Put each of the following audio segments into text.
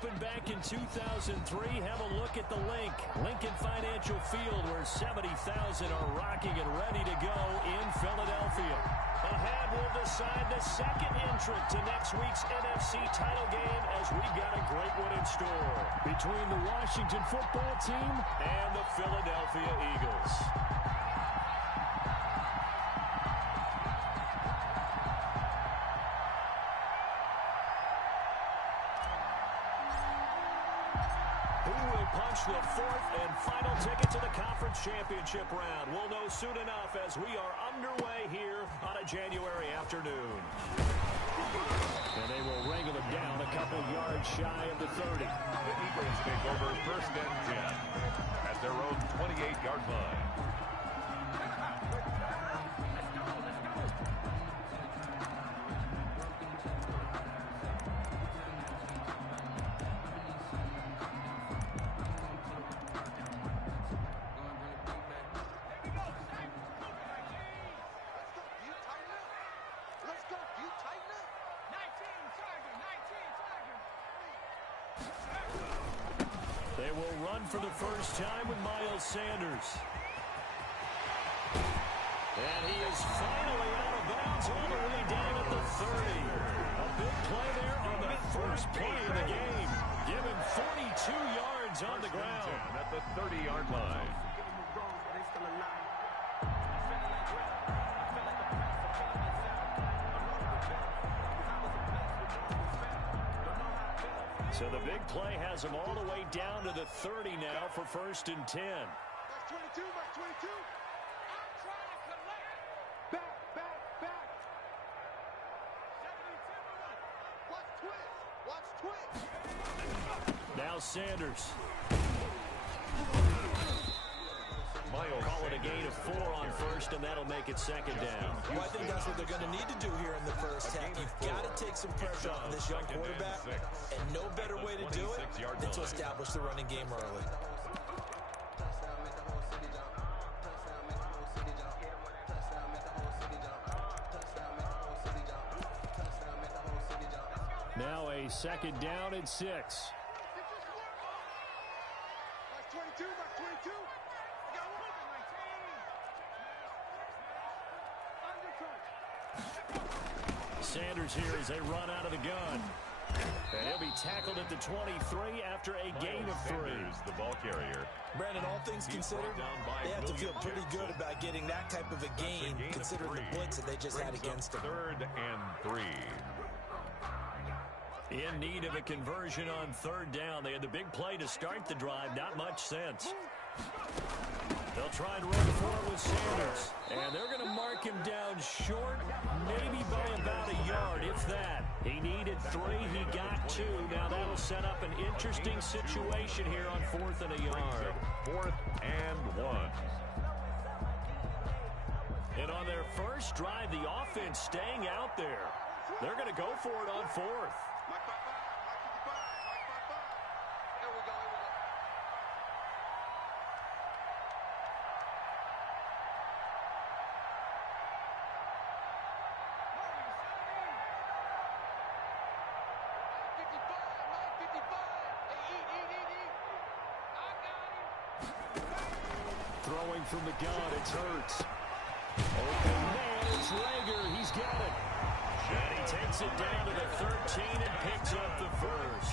opened back in 2003. Have a look at the link. Lincoln Financial Field, where 70,000 are rocking and ready to go in Philadelphia. Ahead, we'll decide the second entrant to next week's NFC title game, as we've got a great one in store between the Washington football team and the Philadelphia Eagles. Punch the fourth and final ticket to the conference championship round. We'll know soon enough as we are underway here on a January afternoon. And they will wrangle him down a couple yards shy of the 30. The Eagles take over 1st and 10 at their own 28-yard line. They will run for the first time with Miles Sanders. And he is finally out of bounds all the way down at the 30. A big play there on the first play of the game. Given 42 yards on the ground. At the 30-yard line. So the big play has him all the way down to the 30 now for 1st and 10. Mark 22, Mark 22. I'm trying to collect. Back. 72. Watch twist. Now Sanders. Call it a gain of 4 on 1st, and that'll make it 2nd down. Well, I think that's what they're going to need to do here in the first half. You've got to take some pressure off this young quarterback, and no better way to do it than to establish the running game early. Now a 2nd down and 6. Mark 22, Mark 22. Sanders here as they run out of the gun. And he'll be tackled at the 23 after a gain of 3. The ball carrier. Brandon, all things considered, they have to feel pretty good about getting that type of a gain, considering the blitz that they just had against them. 3rd and 3. In need of a conversion on 3rd down. They had the big play to start the drive. Not much sense. They'll try and run for it with Sanders. And they're going to mark him down short, maybe by about a yard, if that. He needed 3. He got 2. Now that'll set up an interesting situation here on 4th and a yard. 4th and 1. And on their first drive, the offense staying out there. They're going to go for it on 4th. Throwing from the gun, it's Hurts. Open man, it's Rager. He's got it. And he takes it down to the 13 and picks up the first.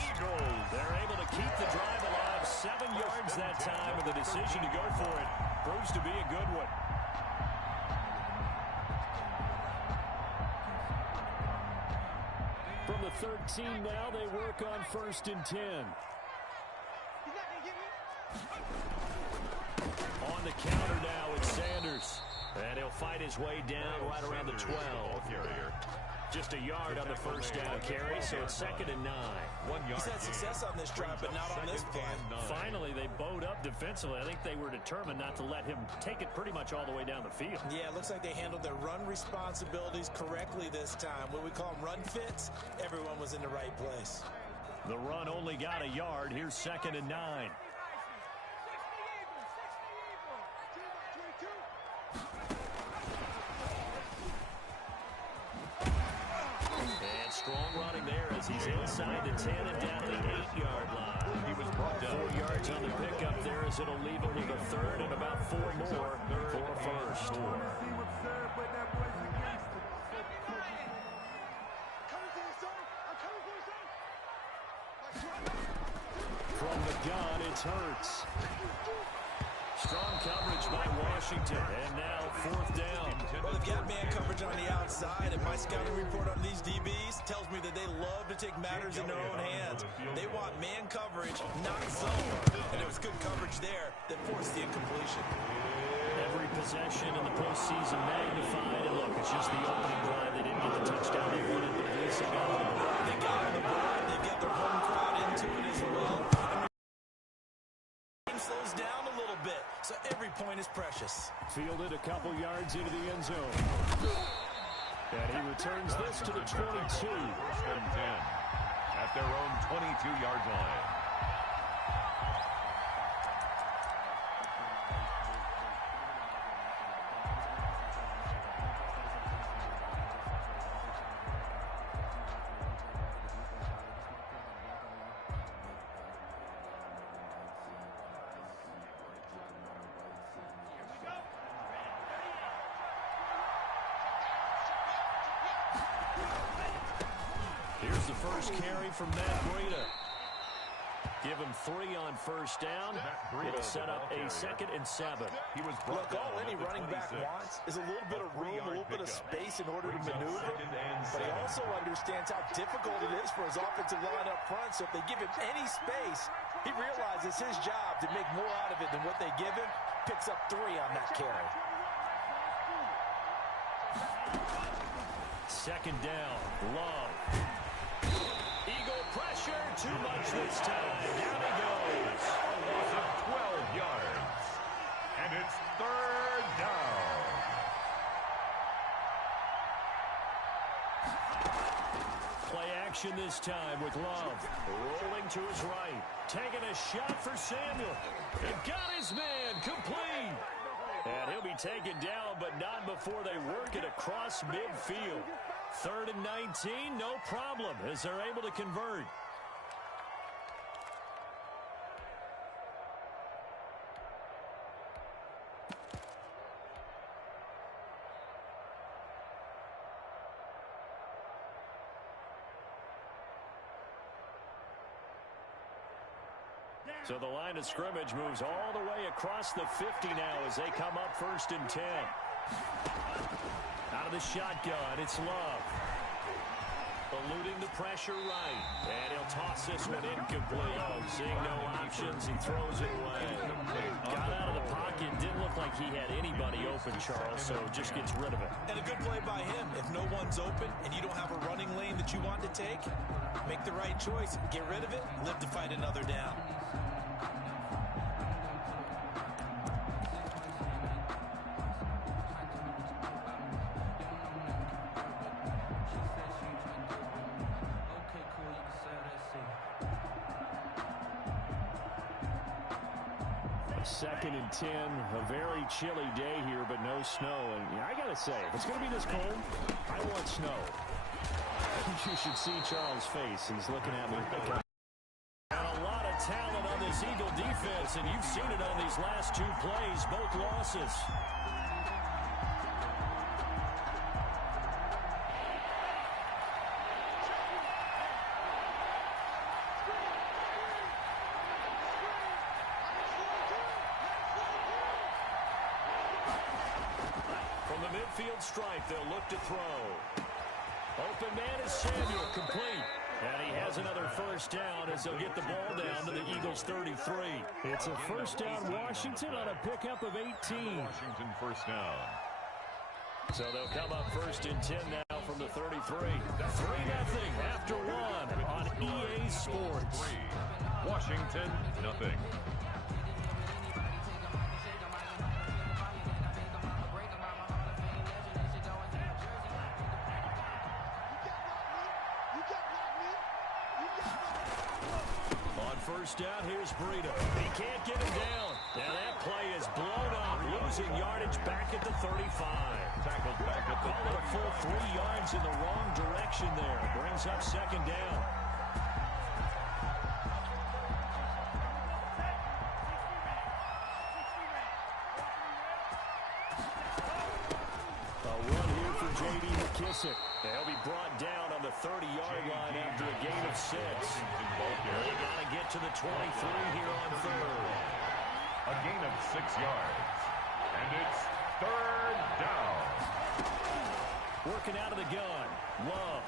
They're able to keep the drive alive 7 yards that time, and the decision to go for it proves to be a good one. From the 13 now, they work on 1st and 10. On the counter now, it's Sanders. And he'll fight his way down right around the 12. Just a yard on the first down carry, so it's 2nd and 9. 1 yard. He's had success on this drive, but not on this play. Finally, they bowed up defensively. I think they were determined not to let him take it pretty much all the way down the field. Yeah, it looks like they handled their run responsibilities correctly this time. What we call them run fits, everyone was in the right place. The run only got a yard. Here's 2nd and 9. Strong running there as he's inside the 10 and down the 8-yard line. He was brought down. 4 yards on the pickup there as it'll leave him with a third and about 4 more for a first. From the gun, it's Hurts. Strong coverage by Washington, and now 4th down. Well, they've got man coverage on the outside, and my scouting report on these DBs tells me that they love to take matters in their own hands. They want man coverage, not zone. And it was good coverage there that forced the incompletion. Every possession in the postseason magnified, and look, it's just the opening drive. They didn't get the touchdown they wanted, but at least they got on the board. They got on the board. They get their home crowd into it as well. And the game slows down a little bit, so every point is precious. Fielded a couple yards into the end zone. And he returns this to the 22. 1st and 10 at their own 22-yard line. Here's the first carry from Matt Breida. Give him 3 on 1st down. It'll set up a 2nd and 7. He was Look, all any running back wants is a little bit of room, a little bit of space in order to maneuver. But he also understands how difficult it is for his offensive line up front. So if they give him any space, he realizes his job to make more out of it than what they give him. Picks up 3 on that carry. 2nd down. Love. Eagle pressure. Too much this time. Down he goes. A loss of 12 yards. And it's 3rd down. Play action this time with Love. Rolling to his right. Taking a shot for Samuel. He got his man. Complete. And he'll be taken down, but not before they work it across midfield. 3rd and 19, no problem, as they're able to convert. So the line of scrimmage moves all the way across the 50 now as they come up 1st and 10. Out of the shotgun, it's Love. Eluding the pressure right. And he'll toss this one incomplete. Seeing no options, he throws it away. Got out of the pocket. Didn't look like he had anybody open, Charles, so just gets rid of it. And a good play by him. If no one's open and you don't have a running lane that you want to take, make the right choice. Get rid of it. Live to fight another down. Second and 10, a very chilly day here, but no snow. And I got to say, if it's going to be this cold, I want snow. You should see Charles' face. He's looking at me. And a lot of talent on this Eagle defense, and you've seen it on these last 2 plays, both losses. Midfield stripe, they'll look to throw. Open man is Samuel, complete. And he has another 1st down as they'll get the ball down to the Eagles' 33. It's a 1st down Washington on a pickup of 18. Washington 1st down. So they'll come up 1st and 10 now from the 33. 3-0 after 1 on EA Sports. Washington, nothing. first down. Here's Breida. He can't get him down. And that play is blown up, losing yardage back at the 35. Tackled back at the Call it a full 3 yards in the wrong direction there. Brings up second down. A run here for J.D. McKissick. They'll be brought down on the 30-yard line after a gain of 6. They got to get to the 23 here on third. A gain of 6 yards. And it's third down. Working out of the gun. Love.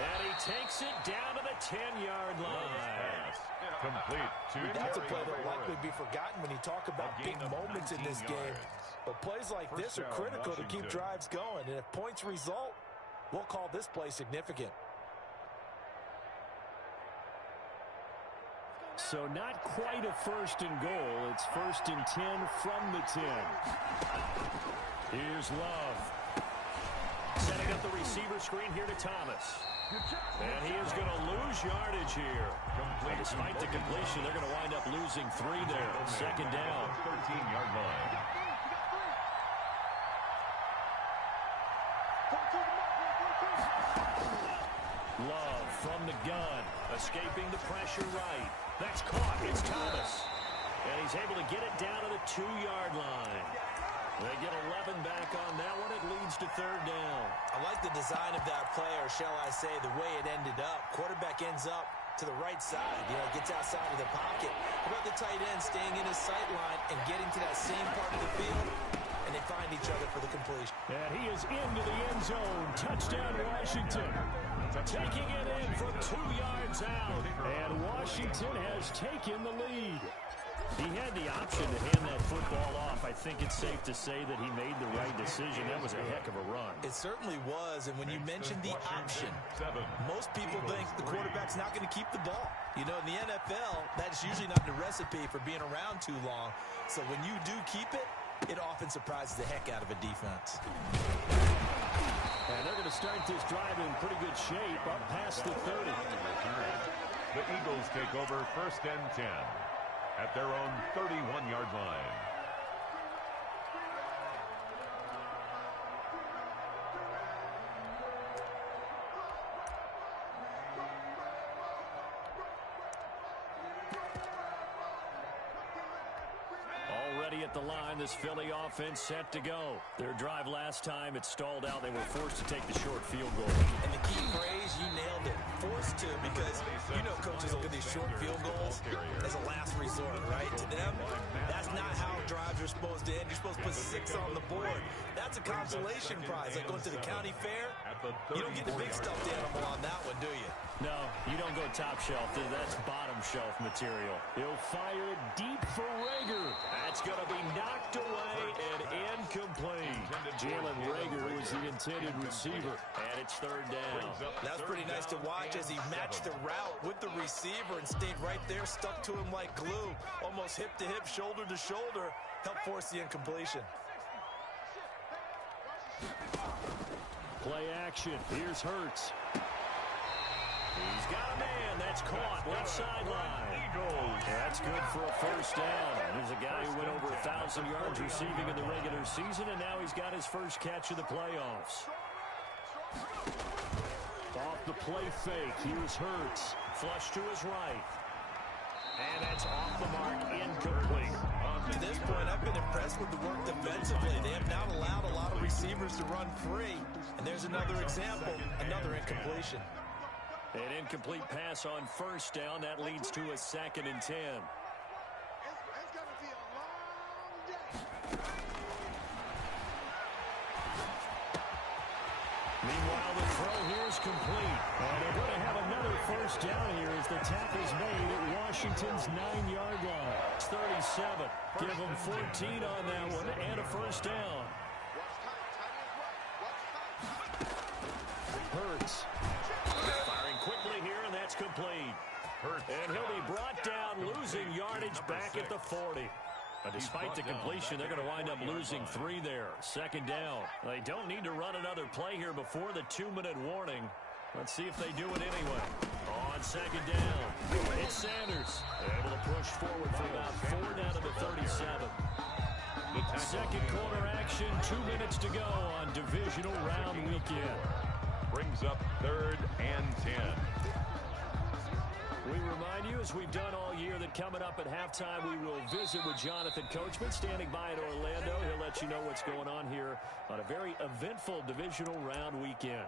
And he takes it down to the 10-yard line. Complete. That's a play that will likely be forgotten when you talk about big moments in this game. But plays like this are critical to keep drives going. And if points result, we'll call this play significant. So not quite a first and goal. It's first and 10 from the 10. Here's Love. Setting up the receiver screen here to Thomas. And he is going to lose yardage here. And despite the completion, they're going to wind up losing 3 there. Second down. 13-yard line. Love from the gun. Escaping the pressure right. That's caught. It's Thomas. And he's able to get it down to the 2-yard line. They get 11 back on that one. It leads to third down. I like the design of that play, or shall I say the way it ended up. Quarterback ends up to the right side. Gets outside of the pocket. How about the tight end staying in his sight line and getting to that same part of the field? And they find each other for the completion. And he is into the end zone. Touchdown, Washington. Taking it in from 2 yards out. And Washington has taken the lead. He had the option to hand that football off. I think it's safe to say that he made the right decision. That was a heck of a run. It certainly was. And when you mentioned the option, most people think the quarterback's not going to keep the ball. You know, in the NFL, that's usually not the recipe for being around too long. So when you do keep it, it often surprises the heck out of a defense. And they're going to start this drive in pretty good shape up past the 30. The Eagles take over first and 10 at their own 31-yard line. Already at the line, this Philly offense set to go. Their drive last time, it stalled out. They were forced to take the short field goal. And the key phrase, you nailed it. Forced to, because you know coaches look at these short field goals as a last resort, right? To them, that's not how drives are supposed to end. You're supposed to put 6 on the board. That's a consolation prize. Like going to the county fair, you don't get the big stuffed animal on that one, do you? No, you don't go top shelf. That's bottom shelf material. He'll fire it deep for Rager. That's going to be knocked away and incomplete. Jalen Rager was the intended receiver, and it's third down. That was pretty nice to watch as he matched the route with the receiver and stayed right there, stuck to him like glue, almost hip to hip, shoulder to shoulder, helped force the incompletion. Play action. Here's Hurts. He's got a man. That's caught. Left sideline. That's good for a first down. There's a guy who went over 1,000 yards receiving in the regular season, and now he's got his first catch of the playoffs. Off the play fake. Here's Hurts. Flush to his right. And that's off the mark. Incomplete. To this point, I've been impressed with the work defensively. They have not allowed a lot of receivers to run free. And there's another example, another incompletion. An incomplete pass on first down. That leads to a 2nd and 10. It's going to be a long day. Meanwhile, the throw here is complete. And they're going to have another first down here as the tackle's made at Washington's 9-yard line. It's 37. Give them 14 on that one and a first down. Hurts. Firing quickly here, and that's complete. And he'll be brought down, losing yardage back at the 40. But despite the completion, they're going to wind up losing 3 there. Second down. They don't need to run another play here before the 2-minute warning. Let's see if they do it anyway. On on second down. It's Sanders able to push forward for about 4 down to the 37. Second quarter action, 2 minutes to go on divisional round weekend. Brings up 3rd and 10. We remind you, as we've done all year, that coming up at halftime, we will visit with Jonathan Coachman, standing by in Orlando. He'll let you know what's going on here on a very eventful divisional round weekend.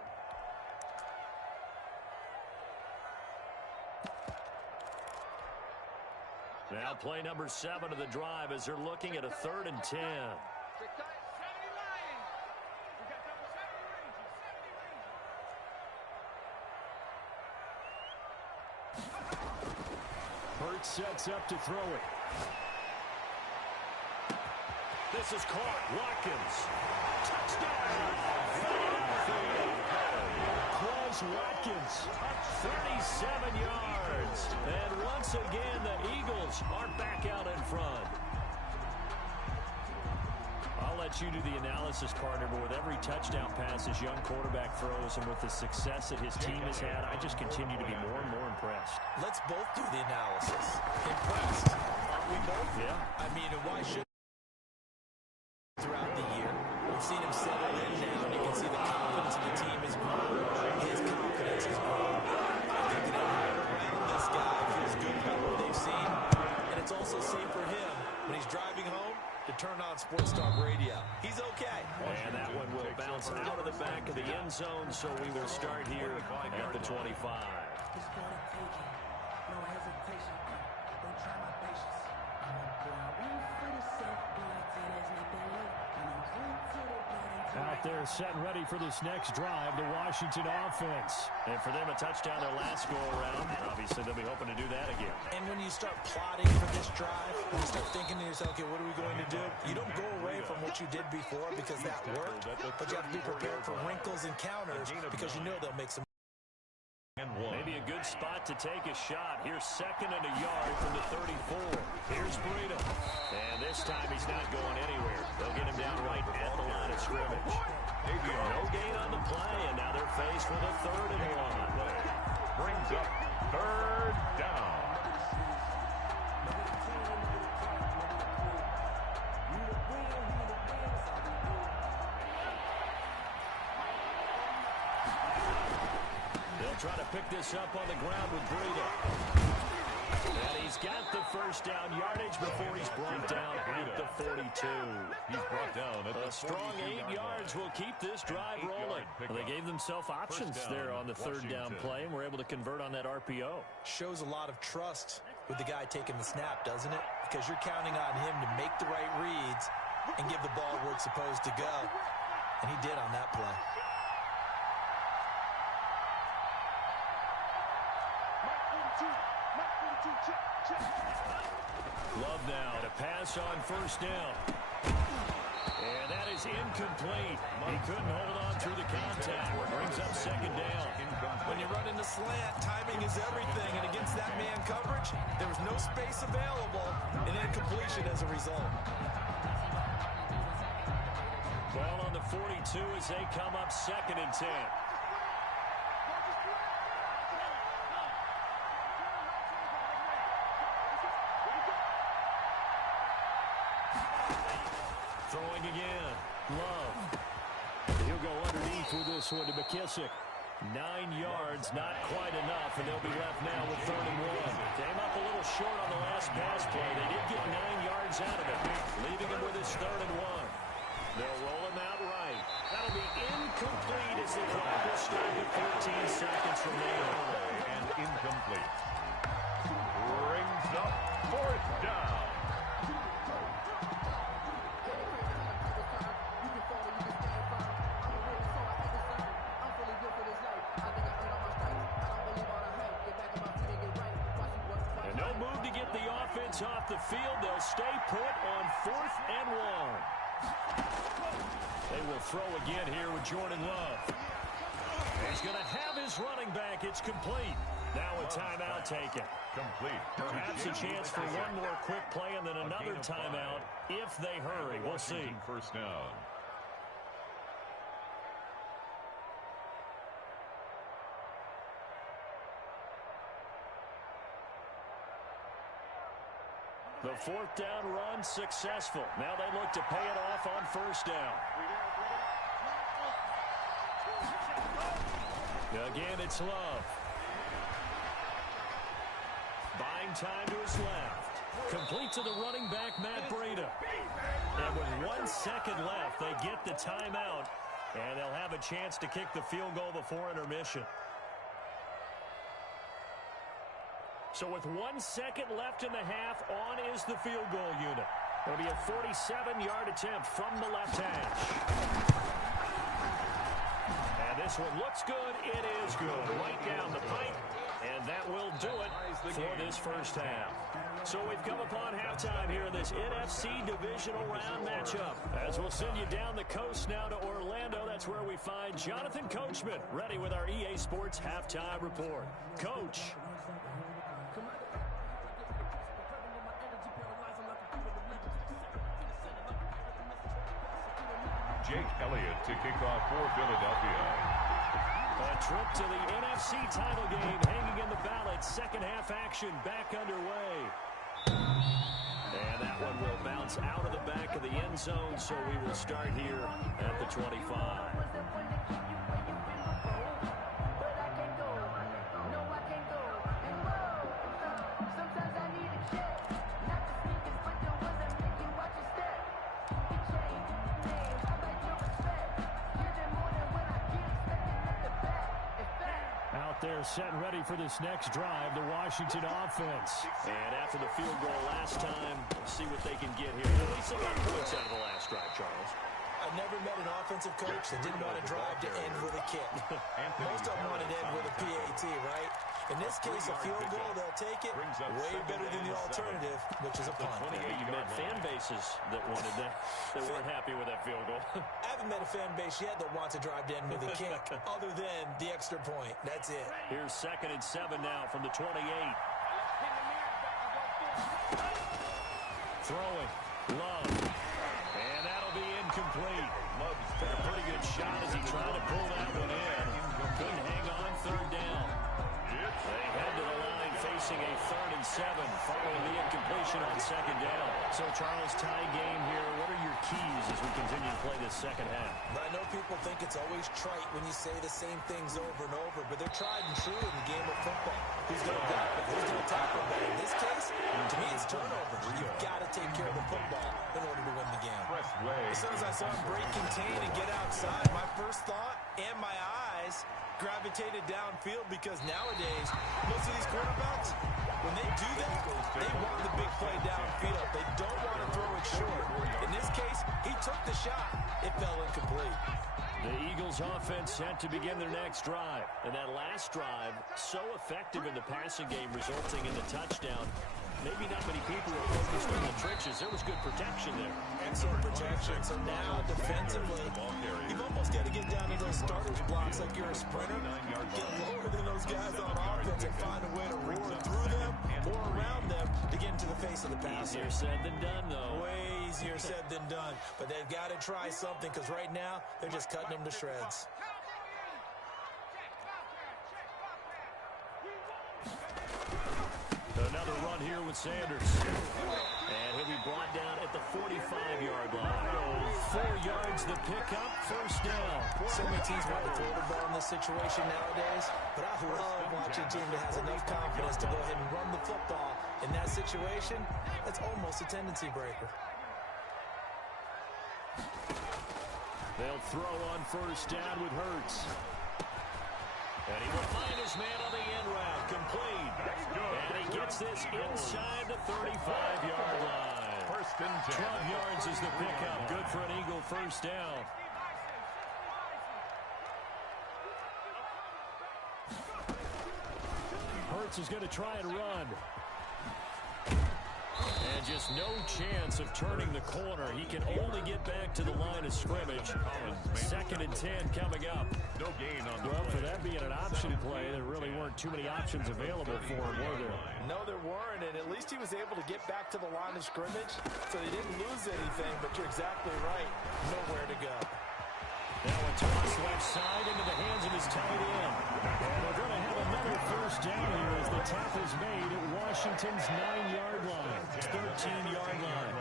Now play number 7 of the drive as they're looking at a 3rd and 10. Hurts sets up to throw it. This is caught. Watkins. Touchdown! Quez Watkins. 37 yards. And once again, the Eagles are back out in front. I'll let you do the analysis, partner, but with every touchdown pass his young quarterback throws and with the success that his team has had, I just continue to be more and more impressed. Let's both do the analysis. Impressed. Aren't we both? Yeah. I mean, and why should throughout the year? We've seen him settle in now, and you can see the confidence of the team has grown. His confidence has grown. I think that everyone around this guy feels good about what they've seen, and it's also safe for him when he's driving home to turn on Sports Talk Radio. He's okay. And that one will bounce out of the back of the end zone, so we will start here at the 25. Just go to take it. No hesitation. Don't try my patience. I'm a boy. One for the self, boy. Till there's nothing left. And I'm one to the blood until Out there set and ready for this next drive, the Washington offense. And for them, a touchdown their last go-around. Obviously, they'll be hoping to do that again. And when you start plotting for this drive, when you start thinking to yourself, okay, what are we going to do? You don't go away from what you did before because that worked, but you have to be prepared for wrinkles and counters because you know they'll make some. Maybe a good spot to take a shot. Here's 2nd and a yard from the 34. Here's Breida. And this time he's not going anywhere. They'll get him down right at the line of scrimmage. No gain on the play, and now they're faced with a 3rd and 1. Brings up 3rd down. Try to pick this up on the ground with Breida. And he's got the first down yardage before he's brought down at the 42. He's brought down at the 42. A strong 8 yards will keep this drive rolling. Well, they gave themselves options there on the 3rd down play and were able to convert on that RPO. Shows a lot of trust with the guy taking the snap, doesn't it? Because you're counting on him to make the right reads and give the ball where it's supposed to go. And he did on that play. Love now to pass on 1st down. And that is incomplete. He couldn't hold on through the contact. Brings up 2nd down. When you run into slant, timing is everything. And against that man coverage, there was no space available. And incompletion as a result. Ball on the 42 as they come up 2nd and 10. Throwing again. Love. He'll go underneath with this one to McKissick. 9 yards, not quite enough, and they'll be left now with 3rd and 1. Came up a little short on the last pass play. They did get 9 yards out of it, leaving him with his 3rd and 1. They'll roll him out right. That'll be incomplete as the clock will start with 14 seconds remaining. And incomplete. Brings up 4th down. Off the field, they'll stay put on 4th and 1. They will throw again here with Jordan Love. He's going to have his running back. It's complete. Now a timeout taken. Complete. Perhaps a chance for one more quick play and then another timeout if they hurry. We'll see. 1st down. The fourth down run successful. Now they look to pay it off on first down. Again, it's Love. Buying time to his left. Complete to the running back, Matt Breida. And with 1 second left, they get the timeout. And they'll have a chance to kick the field goal before intermission. So with 1 second left in the half, on is the field goal unit. It'll be a 47-yard attempt from the left hash. And this one looks good. It is good. Right down the pipe. And that will do it for this first half. So we've come upon halftime here in this NFC Divisional Round matchup. As we'll send you down the coast now to Orlando, that's where we find Jonathan Coachman ready with our EA Sports Halftime Report. Coach. Jake Elliott to kick off for Philadelphia. A trip to the NFC title game hanging in the balance. Second half action back underway. And that one will bounce out of the back of the end zone, so we will start here at the 25. They're set and ready for this next drive, the Washington offense. And after the field goal last time, let's see what they can get here. At least they got points out of the last drive, Charles. I've never met an offensive coach that didn't want to drive to end with a kick. Most of them want to end with a PAT, right? In this case, a field goal, they'll take it. Way better than the alternative, which is a punt. You met fan bases that wanted that weren't happy with that field goal. I haven't met a fan base yet that wants to drive to end with a kick, other than the extra point. That's it. Here's 2nd and 7 now from the 28. Throwing. Love. And that'll be incomplete. Love's got a pretty good shot as he tried to pull that one in. Couldn't hang on 3rd down. They head to the line facing a 3rd and 7 following the incompletion on 2nd down. So, Charles, tie game here. What are your keys as we continue to play this second half? I know people think it's always trite when you say the same things over and over, but they're tried and true in the game of football. Who's going to block it? Who's going to tackle it? In this case, to me, it's turnovers. You've got to take care of the football in order to win the game. As soon as I saw him break contain and get outside, my first thought and my eyes gravitated downfield, because nowadays, most of these quarterbacks, when they do that, they want the big play downfield. They don't want to throw it short. In this case, he took the shot. It fell incomplete. The Eagles offense set to begin their next drive. And that last drive, so effective in the passing game, resulting in the touchdown. Maybe not many people were focused on the trenches. There was good protection there. Excellent protection. So now, defensively, you've almost got to get down to those starters blocks like you're a sprinter. Get lower than those guys on offense and find a way to roar through them or around them to get into the face of the passer. Easier said than done, though. Way easier said than done. But they've got to try something, because right now, they're just cutting them to shreds. Another run here with Sanders. And he'll be brought down at the 45-yard line. 4 yards the pickup, first down. So many teams want to throw the ball in this situation nowadays, but I love watching a team that has enough confidence to go ahead and run the football. In that situation, that's almost a tendency breaker. They'll throw on first down with Hurts. And he will find his man on the end route, complete. And he gets this inside the 35-yard line. 12 yards is the pickup. Good for an Eagle first down. Hurts is going to try and run. And just no chance of turning the corner. He can only get back to the line of scrimmage. 2nd and 10 coming up. No gain on the Well, for that being an option play, there really weren't too many options available for him, were there? No, there weren't, and at least he was able to get back to the line of scrimmage, so he didn't lose anything, but you're exactly right. Nowhere to go. Now a toss left side into the hands of his tight end. And they're going to have another first down here as the tackle's made at Washington's 9-yard line. 13-yard line.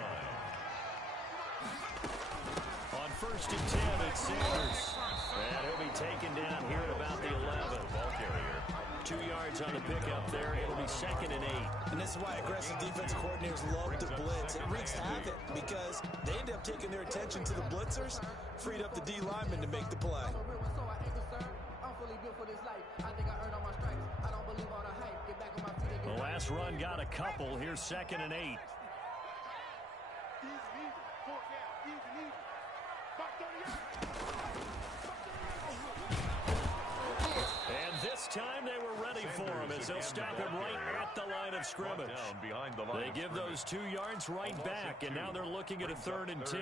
On first and 10, it's Sanders. And he'll be taken down here at about the 11. Ball carrier. 2 yards on the pickup there. It'll be 2nd and 8. And this is why aggressive defense coordinators love to blitz. It wreaks havoc because they end up taking their attention to the blitzers, freed up the D lineman to make the play. The last run got a couple. Here's 2nd and 8. And this time they were ready for him as they'll stop him right at the line of scrimmage. They give those 2 yards right back, and now they're looking at a 3rd and 10.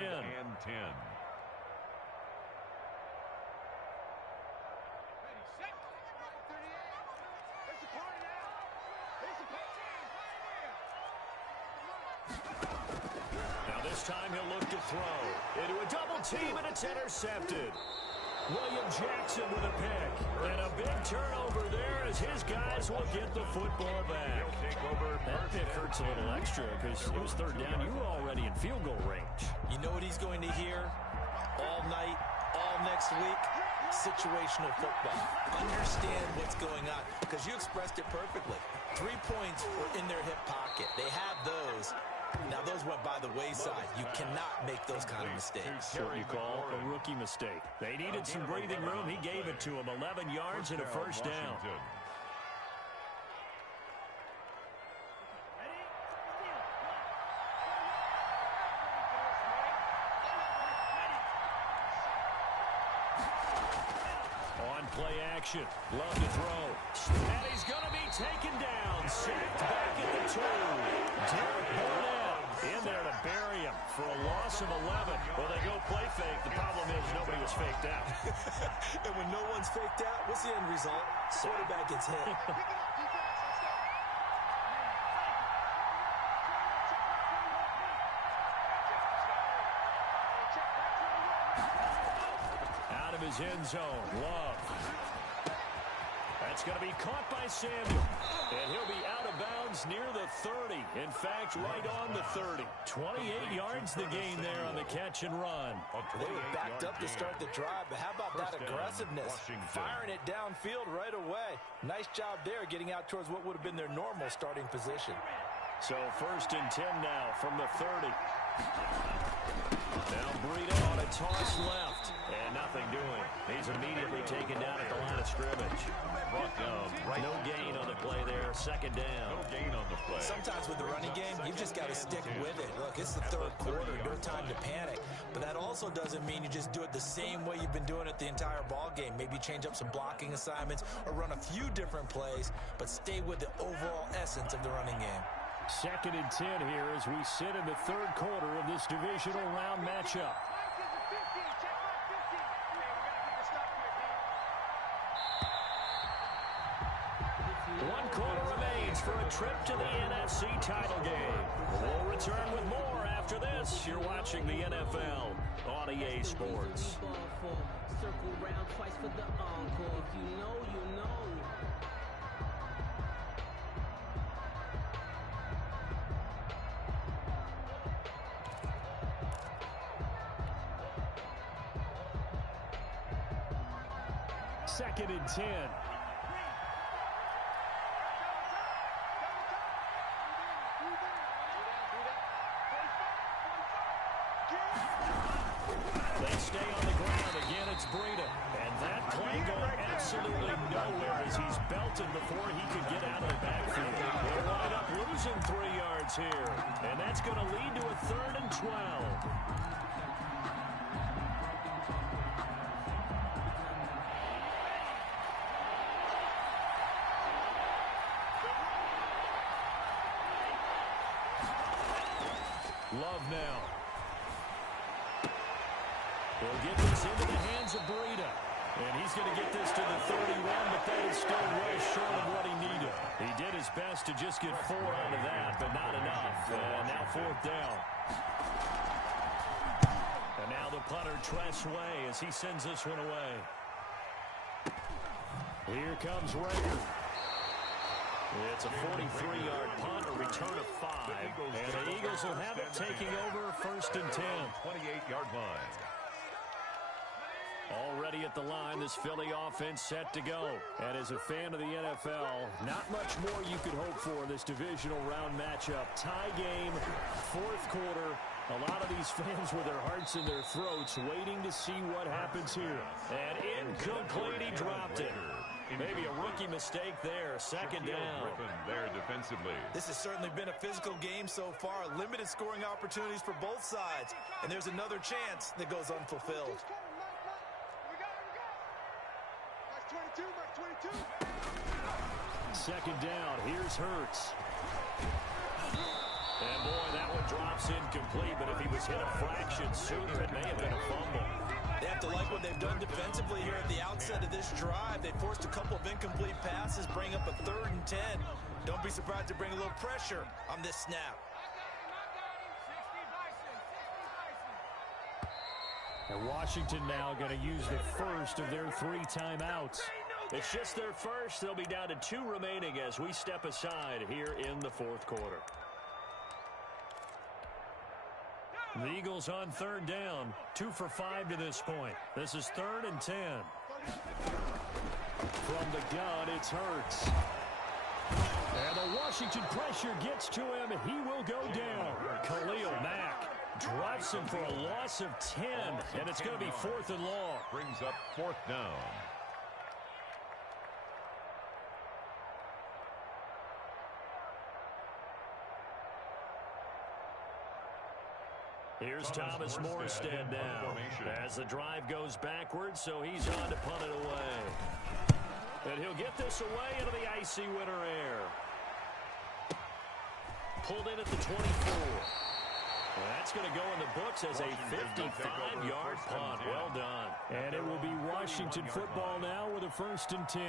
Now this time he'll look to throw into a double team, and it's intercepted. William Jackson with a pick. And a big turnover there as his guys will get the football back. That pick hurts a little extra because it was 3rd down. You were already in field goal range. You know what he's going to hear all night, all next week? Situational football. Understand what's going on because you expressed it perfectly. 3 points were in their hip pocket. They have those. Now, those went by the wayside. You cannot make those kind of mistakes. What you call a rookie mistake. They needed some breathing room. He gave it to him. 11 yards and a first down. On play action. Love to throw. And he's going to be taken down. Sacked back at the 2. Derek Burnett in there to bury him for a loss of 11. Well, they go play fake. The problem is nobody was faked out. And when no one's faked out, what's the end result? Quarterback gets hit. Out of his end zone, Love. That's going to be caught by Samuel. And he'll be out of bounds near the 30. In fact, right on the 30. 28 yards the gain there on the catch and run. They were backed up to start the drive, but how about that aggressiveness? Firing it downfield right away. Nice job there getting out towards what would have been their normal starting position. So 1st and 10 now from the 30. Now Breida on a toss left. And nothing doing. He's immediately taken down at the line of scrimmage. Brought down. No gain on the play there. 2nd down. No gain on the play. Sometimes with the running game, you've just got to stick with it. Look, it's the 3rd quarter. No time to panic. But that also doesn't mean you just do it the same way you've been doing it the entire ball game. Maybe change up some blocking assignments or run a few different plays, but stay with the overall essence of the running game. 2nd and 10 here as we sit in the 3rd quarter of this divisional round matchup. One quarter remains for a trip to the NFC title game. We'll return with more after this. You're watching the NFL on EA Sports. Circle round twice for the encore. If you know, you know. Second and 10. They stay on the ground. Again, it's Breida. And that play going absolutely nowhere as he's belted before he could get out of the backfield. They'll wind up losing 3 yards here. And that's going to lead to a 3rd and 12. Love now. He'll get this into the hands of Breida. And he's going to get this to the 31, but that is still way short of what he needed. He did his best to just get 4 out of that, but not enough. And now 4th down. And now the punter Tress Way as he sends this one away. Here comes Rager. It's a 43-yard punt, a return of 5. And the Eagles will have it taking over 1st and 10. 28-yard line. Already at the line, this Philly offense set to go. And as a fan of the NFL, not much more you could hope for this divisional round matchup. Tie game, 4th quarter. A lot of these fans with their hearts in their throats waiting to see what happens here. And incomplete, he dropped it. Maybe a rookie mistake there. 2nd down. There defensively. This has certainly been a physical game so far. Limited scoring opportunities for both sides. And there's another chance that goes unfulfilled. Mark 22. 2nd down. Here's Hurts. And boy, that one drops incomplete, but if he was hit a fraction sooner, it may have been a fumble. They have to like what they've done defensively here at the outset of this drive. They forced a couple of incomplete passes, bring up a 3rd and 10. Don't be surprised to bring a little pressure on this snap. And Washington now going to use the first of their 3 timeouts. It's just their first. They'll be down to 2 remaining as we step aside here in the 4th quarter. The Eagles on 3rd down, 2 for 5 to this point. This is 3rd and 10. From the gun, it's Hurts. And the Washington pressure gets to him. He will go down. Khalil Mack drops him for a loss of 10, and it's going to be 4th and long. Brings up 4th down. Here's Thomas Morstead now as the drive goes backwards, so he's on to punt it away. And he'll get this away into the icy winter air. Pulled in at the 24. That's going to go in the books as a 55-yard punt. Well done. And it will be Washington football now with a 1st and 10.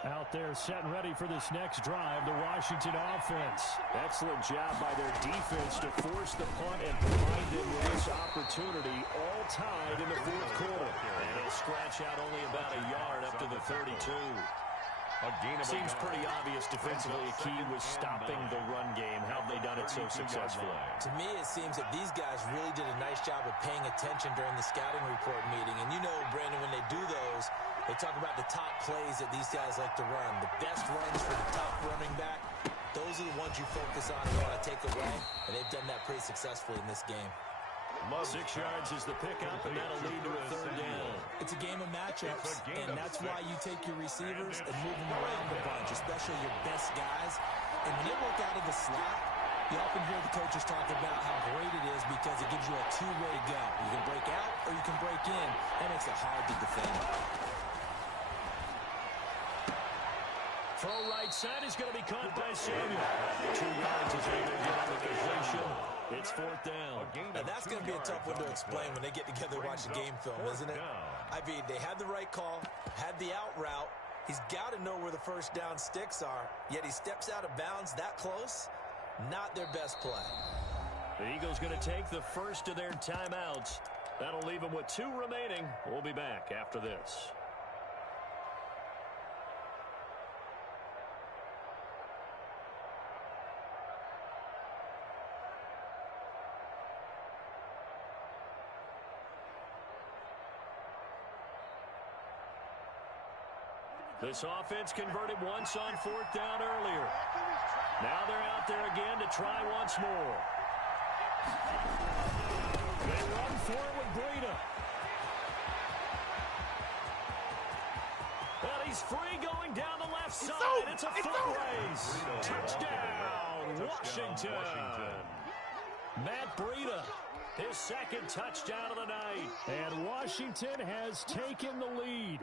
Out there set and ready for this next drive, the Washington offense. Excellent job by their defense to force the punt and provide them with this opportunity, all tied in the 4th quarter. And he'll scratch out only about a yard up to the 32. Seems pretty obvious defensively a key was stopping the run game. How have they done it so successfully? To me, it seems that these guys really did a nice job of paying attention during the scouting report meeting. And you know, Brandon, when they do those, they talk about the top plays that these guys like to run. The best runs for the top running back, those are the ones you focus on and want to take away. And they've done that pretty successfully in this game. 6 yards is the pickup, and that'll lead to a 3rd down. It's a game of matchups, and that's why you take your receivers and move them around a bunch, especially your best guys. And when they work out of the slot, you often hear the coaches talk about how great it is because it gives you a 2-way go. You can break out or you can break in. That makes it hard to defend. Throw right side is going to be caught by Samuel. 2 yards is able to get on the completion. It's 4th down. Now that's going to be a tough one to explain when they get together and watch the game film, isn't it? I mean, they had the right call, had the out route. He's got to know where the 1st down sticks are, yet he steps out of bounds that close. Not their best play. The Eagles going to take the first of their timeouts. That'll leave them with 2 remaining. We'll be back after this. This offense converted once on 4th down earlier. Now they're out there again to try once more. They run for it with Breida. And he's free going down the left side. It's a foot race. Touchdown, Washington. Matt Breida, his 2nd touchdown of the night. And Washington has taken the lead.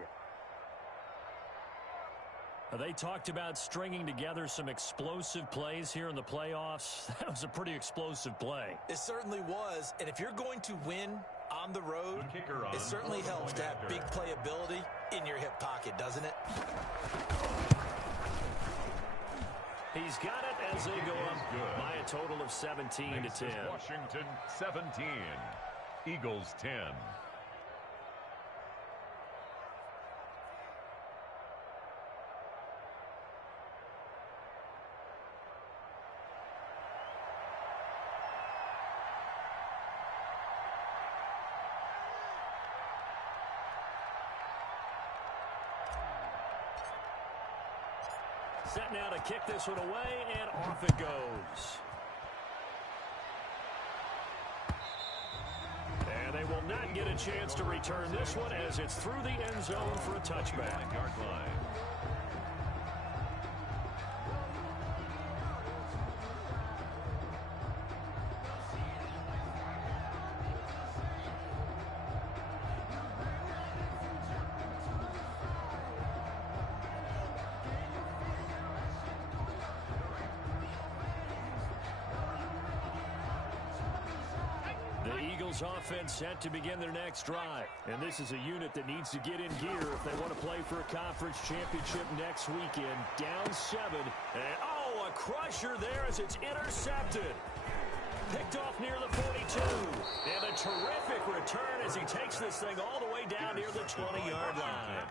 They talked about stringing together some explosive plays here in the playoffs. That was a pretty explosive play. It certainly was. And if you're going to win on the road, it certainly helps to have big playability in your hip pocket, doesn't it? He's got it as they go up by a total of 17 to 10. Washington 17, Eagles 10. Set now to kick this one away, and off it goes. And they will not get a chance to return this one as it's through the end zone for a touchback. 9-yard line. Offense set to begin their next drive. And this is a unit that needs to get in gear if they want to play for a conference championship next weekend. Down 7. And, a crusher there as it's intercepted. Picked off near the 42. And a terrific return as he takes this thing all the way down near the 20-yard line.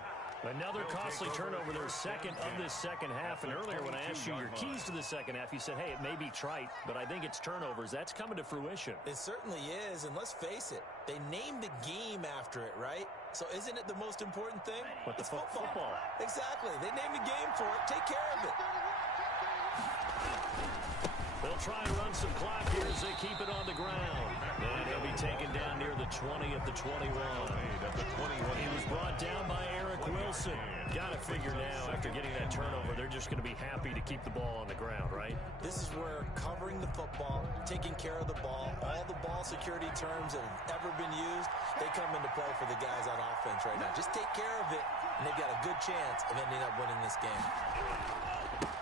Another costly turnover, their second of this second half. And earlier when I asked you your keys to the second half, you said, hey, it may be trite, but I think it's turnovers. That's coming to fruition. It certainly is, and let's face it, they named the game after it, right? So isn't it the most important thing? What, it's football. Exactly. They named the game for it. Take care of it. They'll try and run some clock here as they keep it on the ground. And he'll be taken down near the 20 at the 21. He was brought down by Eric Wilson. Got to figure now, after getting that turnover, they're just going to be happy to keep the ball on the ground, right? This is where covering the football, taking care of the ball, all the ball security terms that have ever been used, they come into play for the guys on offense right now. Just take care of it, and they've got a good chance of ending up winning this game.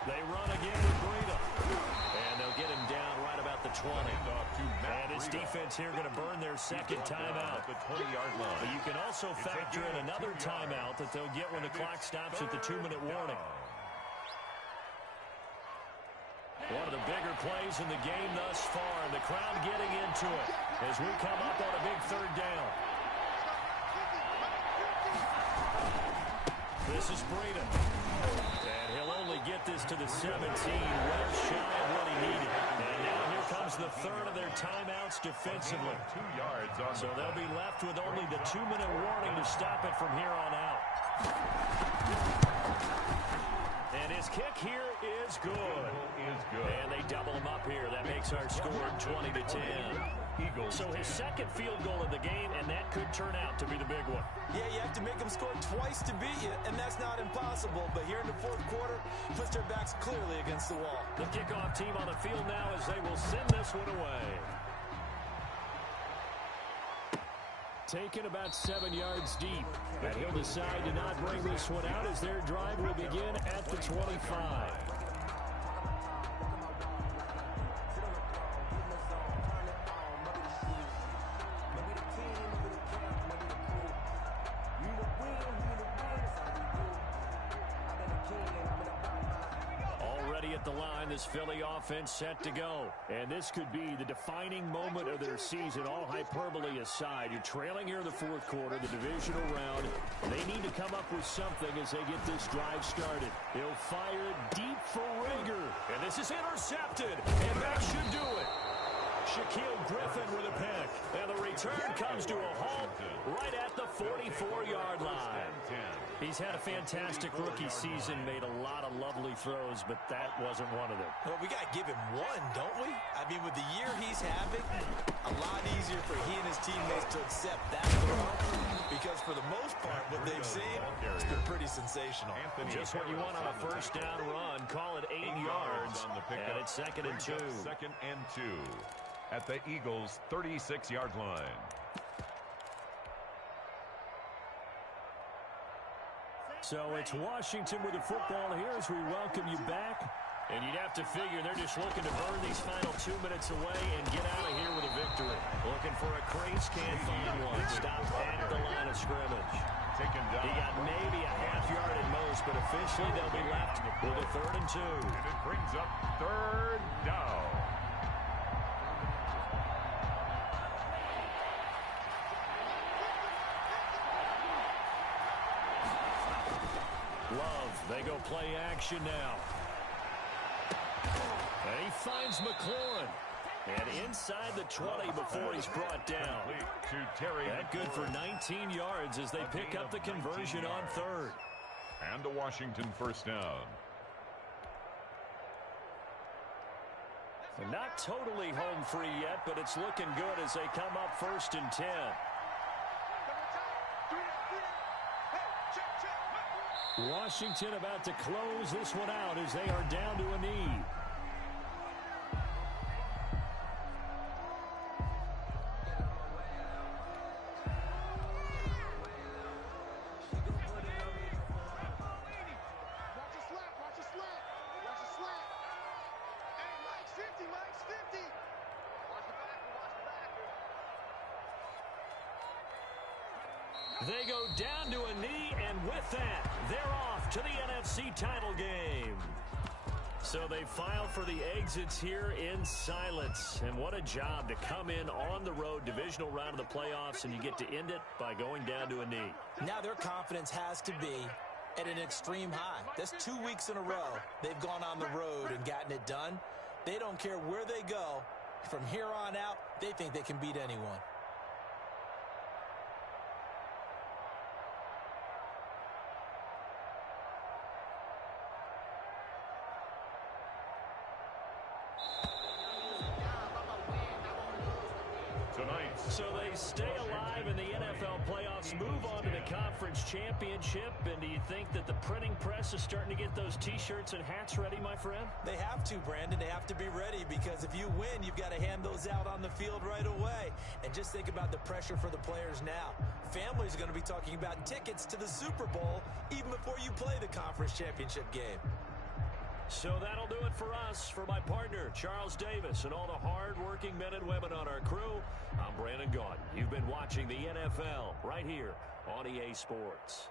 They run again with Breida. And they'll get him down right about the 20. And his defense here going to burn their second timeout. The 20-yard line. But you can also factor in another timeout that they'll get when the clock stops at the 2-minute warning. One of the bigger plays in the game thus far, and the crowd getting into it as we come up on a big third down. This is Breida. And he'll only get this to the 17, well shy of what he needed. And now here comes the third of their timeouts defensively. 2 yards on So they'll be left with only the 2-minute warning to stop it from here on out. And his kick here is good. And they double him up here. That makes our score 20 to 10. So his second field goal of the game, and that could turn out to be the big one. Yeah, you have to make them score twice to beat you, and that's not impossible. But here in the fourth quarter, puts their backs clearly against the wall. The kickoff team on the field now as they will send this one away. Taken about 7 yards deep. And he'll decide to not bring this one out as their drive will begin at the 25. Already at the line, this Philly offense set to go. And this could be the defining moment of their season, all hyperbole aside. You're trailing here in the fourth quarter, the divisional round. They need to come up with something as they get this drive started. They'll fire it deep for Rager. And this is intercepted. And that should do it. Shaquille Griffin with a pick. And the return comes to a halt right at the 44-yard line. He's had a fantastic rookie season, made a lot of lovely throws, but that wasn't one of them. Well, we got to give him one, don't we? I mean, with the year he's having, a lot easier for he and his teammates to accept that throw, because for the most part, what they've seen has been pretty sensational. Just what you want on a first down run. Call it 8 yards, and it's 2nd and 2. 2nd and 2 at the Eagles' 36-yard line. So it's Washington with the football here as we welcome you back. And you'd have to figure they're just looking to burn these final 2 minutes away and get out of here with a victory. Looking for a crease, can't find one. Stopped at the line of scrimmage. taken down. He got maybe a half yard at most, but officially they'll be left with a 3rd and 2. And it brings up 3rd down. Love, they go play action now. And he finds McLaurin. And inside the 20 before he's brought down. To Terry. That good for 19 yards as they pick up the conversion on 3rd. And a Washington 1st down. They're not totally home free yet, but it's looking good as they come up 1st and 10. Washington about to close this one out as they are down to a knee. They go down to a knee, and with that, they're off to the NFC title game. So they file for the exits here in silence. And what a job to come in on the road, divisional round of the playoffs, and you get to end it by going down to a knee. Now their confidence has to be at an extreme high. That's 2 weeks in a row they've gone on the road and gotten it done. They don't care where they go. From here on out, they think they can beat anyone. So they stay alive in the NFL playoffs, move on to the conference championship. And do you think that the printing press is starting to get those T-shirts and hats ready, my friend? They have to, Brandon. They have to be ready because if you win, you've got to hand those out on the field right away. And just think about the pressure for the players now. Families are going to be talking about tickets to the Super Bowl even before you play the conference championship game. So that'll do it for us. For my partner, Charles Davis, and all the hard-working men and women on our crew, I'm Brandon Gaudin. You've been watching the NFL right here on EA Sports.